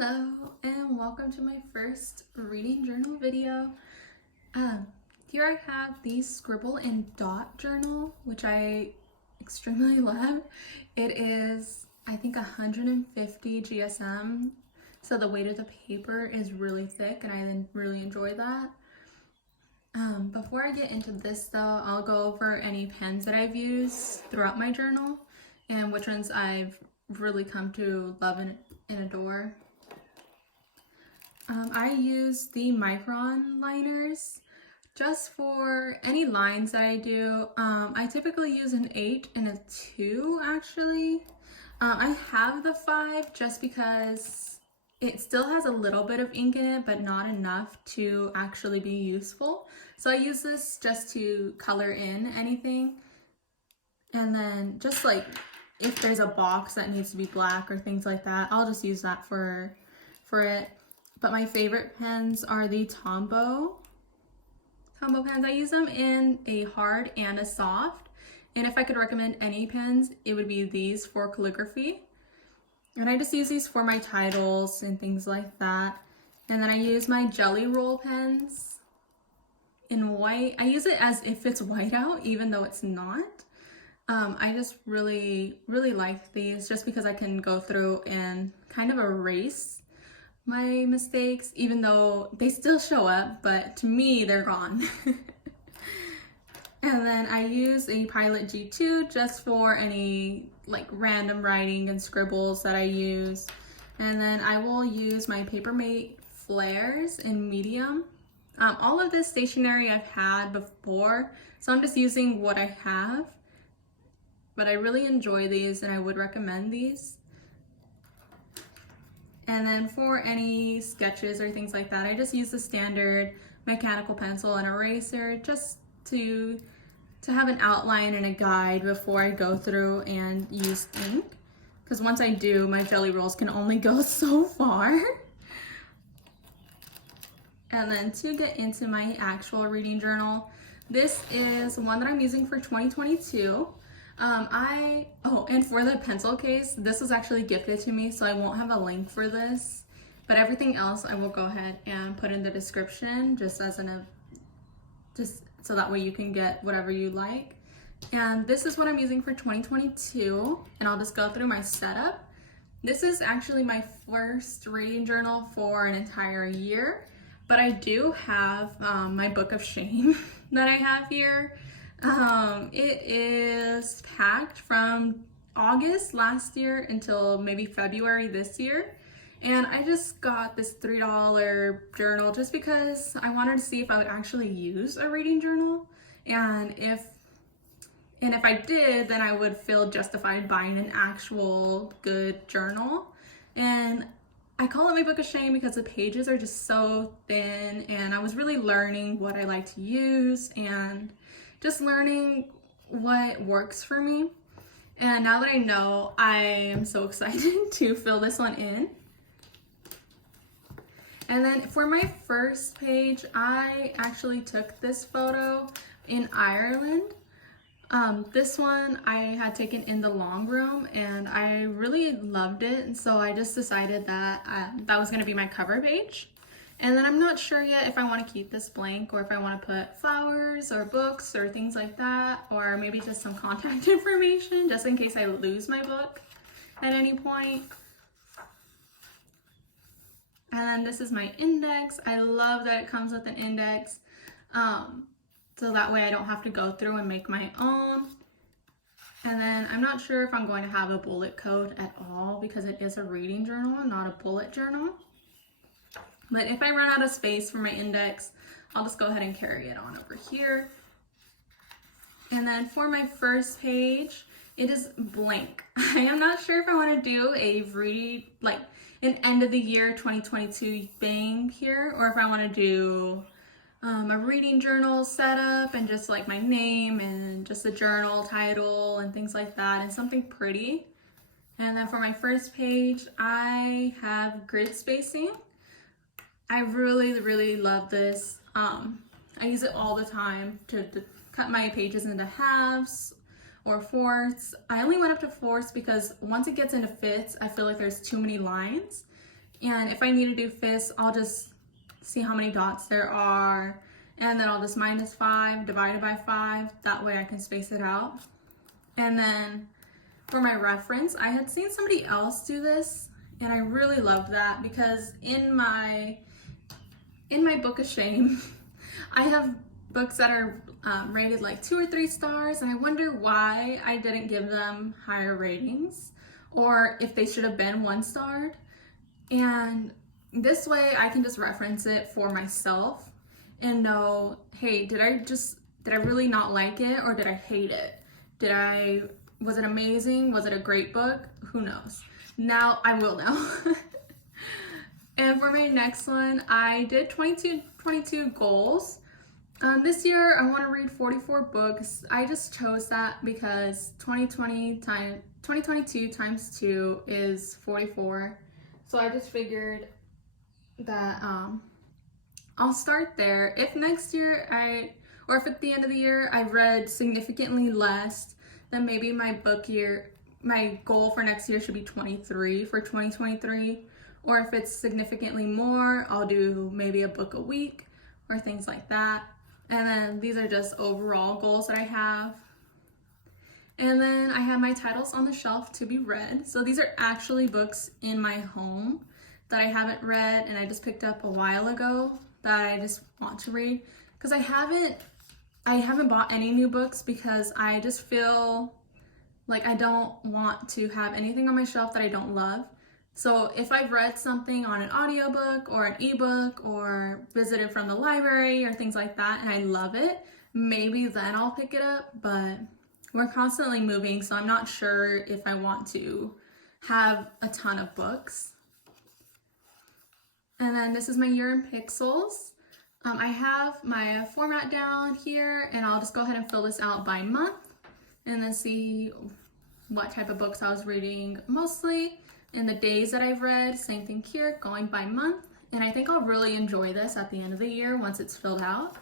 Hello and welcome to my first reading journal video. Here I have the Scribble and Dot journal, which I extremely love. It is, I think, 150 GSM, so the weight of the paper is really thick and I really enjoy that. Before I get into this though, I'll go over any pens that I've used throughout my journal and which ones I've really come to love and adore. I use the Micron liners just for any lines that I do. I typically use an 8 and a 2 actually. I have the 5 just because it still has a little bit of ink in it, but not enough to actually be useful. So I use this just to color in anything. And then just like if there's a box that needs to be black or things like that, I'll just use that for it. But my favorite pens are the Tombow pens. I use them in a hard and a soft. And if I could recommend any pens, it would be these for calligraphy. And I just use these for my titles and things like that. And then I use my Jelly Roll pens in white. I use it as if it's white out, even though it's not. I just really like these just because I can go through and kind of erase my mistakes, even though they still show up, but to me, they're gone. And then I use a Pilot G2 just for any like random writing and scribbles that I use. And then I will use my Papermate flares in medium. All of this stationery I've had before, so I'm just using what I have. But I really enjoy these and I would recommend these. And then for any sketches or things like that, I just use the standard mechanical pencil and eraser just to have an outline and a guide before I go through and use ink. Because once I do, my jelly rolls can only go so far. And then to get into my actual reading journal, this is one that I'm using for 2022. And for the pencil case, this was actually gifted to me, so I won't have a link for this, but everything else I will go ahead and put in the description just so that way you can get whatever you like. And this is what I'm using for 2022, and I'll just go through my setup. This is actually my first reading journal for an entire year, but I do have my book of shame that I have here. It is packed from August last year until maybe February this year. And I just got this $3 journal just because I wanted to see if I would actually use a reading journal. And if I did, then I would feel justified buying an actual good journal. And I call it my book of shame because the pages are just so thin, and I was really learning what I like to use and just learning what works for me. And now that I know, I am so excited to fill this one in. And then for my first page, I actually took this photo in Ireland. This one I had taken in the long room and I really loved it. And so I just decided that that was gonna be my cover page. And then I'm not sure yet if I want to keep this blank or if I want to put flowers or books or things like that, or maybe just some contact information just in case I lose my book at any point. And then this is my index. I love that it comes with an index, so that way I don't have to go through and make my own. And then I'm not sure if I'm going to have a bullet code at all because it is a reading journal and not a bullet journal. But if I run out of space for my index, I'll just go ahead and carry it on over here. And then for my first page, it is blank. I am not sure if I want to do an end of the year 2022 thing here, or if I want to do a reading journal setup and just like my name and just the journal title and things like that, and something pretty. And then for my first page, I have grid spacing. I really love this. I use it all the time to cut my pages into halves or fourths. I only went up to fourths because once it gets into fifths, I feel like there's too many lines. And if I need to do fists, I'll just see how many dots there are, and then I'll just minus 5 divided by 5. That way I can space it out. And then for my reference, I had seen somebody else do this, and I really loved that because in my book of shame, I have books that are rated like 2 or 3 stars, and I wonder why I didn't give them higher ratings, or if they should have been 1-starred. And this way I can just reference it for myself and know, hey, did I really not like it, or did I hate it? Was it amazing? Was it a great book? Who knows? Now I will know. And for my next one, I did 22 goals. This year I want to read 44 books. I just chose that because 2022 times 2 is 44. So I just figured that I'll start there. If next year or if at the end of the year I've read significantly less, then maybe my goal for next year should be 23 for 2023. Or if it's significantly more, I'll do maybe a book a week or things like that. And then these are just overall goals that I have. And then I have my titles on the shelf to be read. So these are actually books in my home that I haven't read and I just picked up a while ago that I just want to read. Because I haven't bought any new books because I just feel like I don't want to have anything on my shelf that I don't love. So if I've read something on an audiobook or an ebook or visited from the library or things like that and I love it, maybe then I'll pick it up. But we're constantly moving, so I'm not sure if I want to have a ton of books. And then this is my year in pixels. I have my format down here, and I'll just go ahead and fill this out by month and then see what type of books I was reading mostly and the days that I've read. Same thing here, going by month. And I think I'll really enjoy this at the end of the year once it's filled out.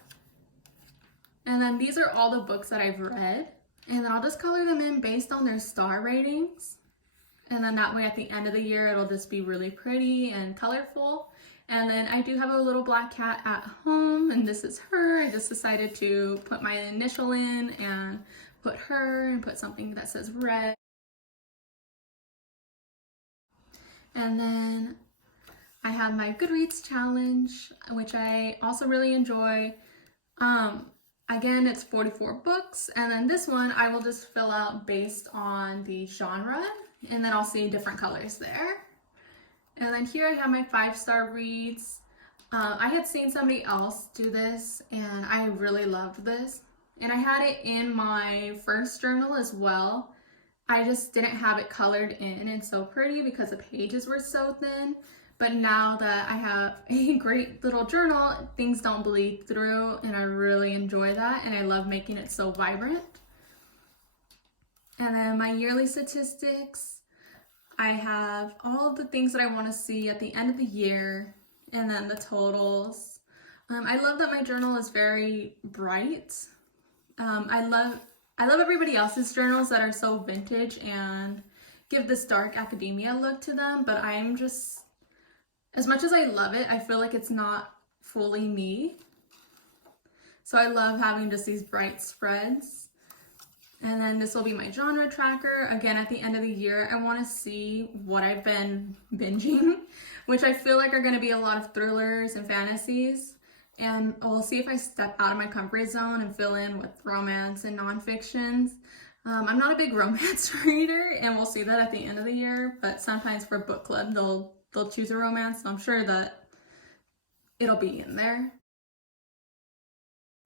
And then these are all the books that I've read. And then I'll just color them in based on their star ratings. And then that way at the end of the year, it'll just be really pretty and colorful. And then I do have a little black cat at home, and this is her. I just decided to put my initial in and put her and put something that says red. And then I have my Goodreads challenge, which I also really enjoy. Again, it's 44 books, and then this one I will just fill out based on the genre, and then I'll see different colors there. And then here I have my 5-star reads. I had seen somebody else do this, and I really loved this. And I had it in my first journal as well. I just didn't have it colored in and so pretty because the pages were so thin. But now that I have a great little journal, things don't bleed through, and I really enjoy that, and I love making it so vibrant. And then my yearly statistics, I have all of the things that I want to see at the end of the year, and then the totals. I love that my journal is very bright. I love everybody else's journals that are so vintage and give this dark academia look to them, but I'm just, as much as I love it, I feel like it's not fully me. So I love having just these bright spreads. And then this will be my genre tracker. Again, at the end of the year, I want to see what I've been binging, which I feel like are going to be a lot of thrillers and fantasies. And we'll see if I step out of my comfort zone and fill in with romance and nonfictions. I'm not a big romance reader, and we'll see that at the end of the year, but sometimes for book club, they'll choose a romance, so I'm sure that it'll be in there.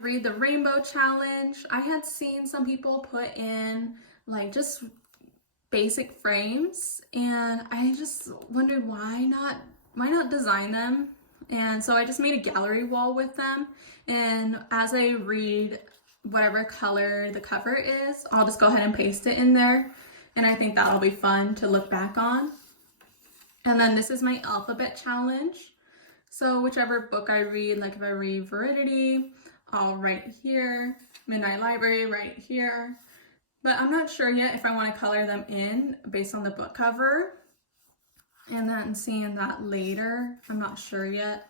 Read the rainbow challenge. I had seen some people put in like just basic frames, and I just wondered why not design them. And so I just made a gallery wall with them, and as I read whatever color the cover is, I'll just go ahead and paste it in there, and I think that'll be fun to look back on. And then this is my alphabet challenge. So whichever book I read, like if I read Veridity, I'll write here, Midnight Library right here. But I'm not sure yet if I want to color them in based on the book cover. and then seeing that later. I'm not sure yet.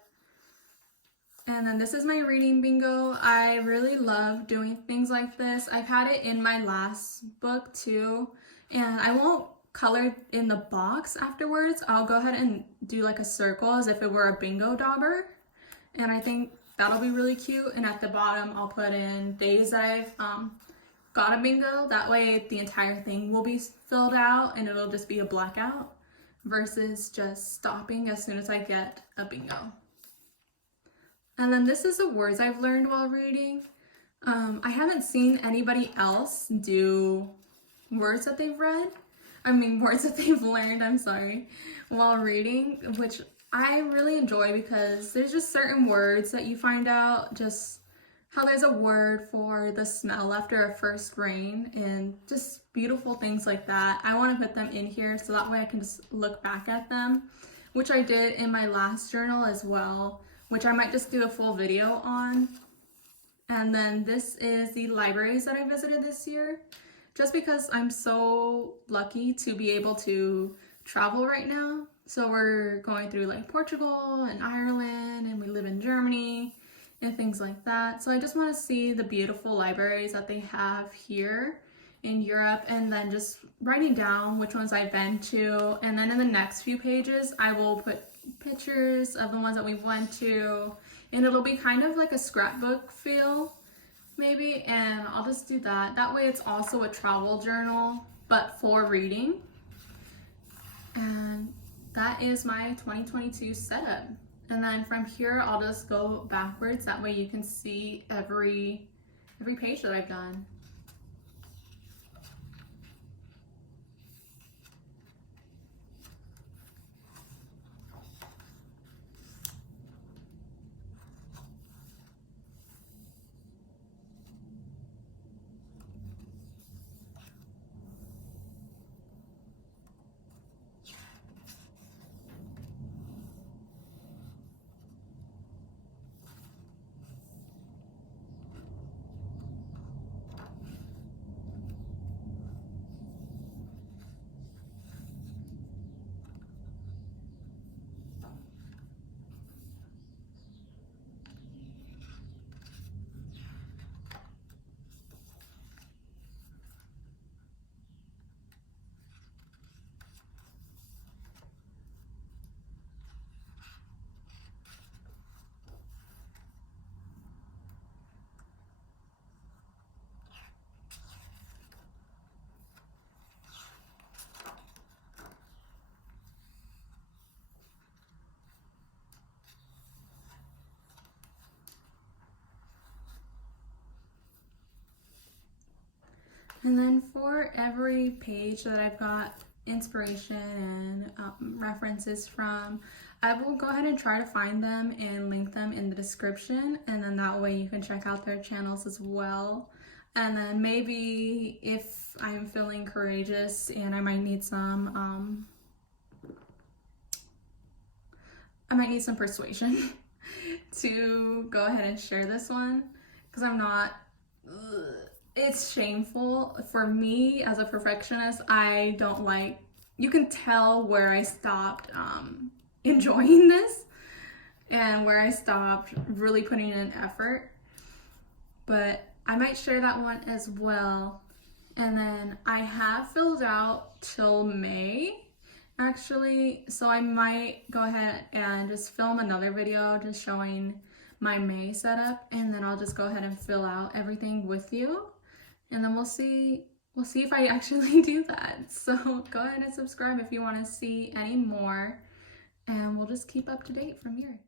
And then this is my reading bingo. I really love doing things like this. I've had it in my last book too, and I won't color in the box afterwards. I'll go ahead and do like a circle as if it were a bingo dauber, and I think that'll be really cute. And at the bottom I'll put in days that I've got a bingo. That way the entire thing will be filled out and it'll just be a blackout versus just stopping as soon as I get a bingo. And then this is the words I've learned while reading. I haven't seen anybody else do words that they've read. Words that they've learned, I'm sorry, while reading, which I really enjoy because there's just certain words that you find out, just how there's a word for the smell after a first rain and just beautiful things like that. I want to put them in here so that way I can just look back at them, which I did in my last journal as well, which I might just do a full video on. And then this is the libraries that I visited this year, just because I'm so lucky to be able to travel right now. So we're going through like Portugal and Ireland, and we live in Germany and things like that. So I just want to see the beautiful libraries that they have here in Europe, and then just writing down which ones I've been to. And then in the next few pages, I will put pictures of the ones that we went to, and it'll be kind of like a scrapbook feel maybe, and I'll just do that. That way it's also a travel journal, but for reading. And that is my 2022 setup. And then from here, I'll just go backwards. That way you can see every page that I've done. And then for every page that I've got inspiration and references from, I will go ahead and try to find them and link them in the description, and then that way you can check out their channels as well. And then maybe if I'm feeling courageous and I might need some persuasion to go ahead and share this one, because I'm not, it's shameful for me as a perfectionist. I don't like, you can tell where I stopped enjoying this and where I stopped really putting in effort, but I might share that one as well. And then I have filled out till May actually, so I might go ahead and just film another video just showing my May setup, and then I'll just go ahead and fill out everything with you, and then we'll see if I actually do that. So go ahead and subscribe if you want to see any more, and we'll just keep up to date from here.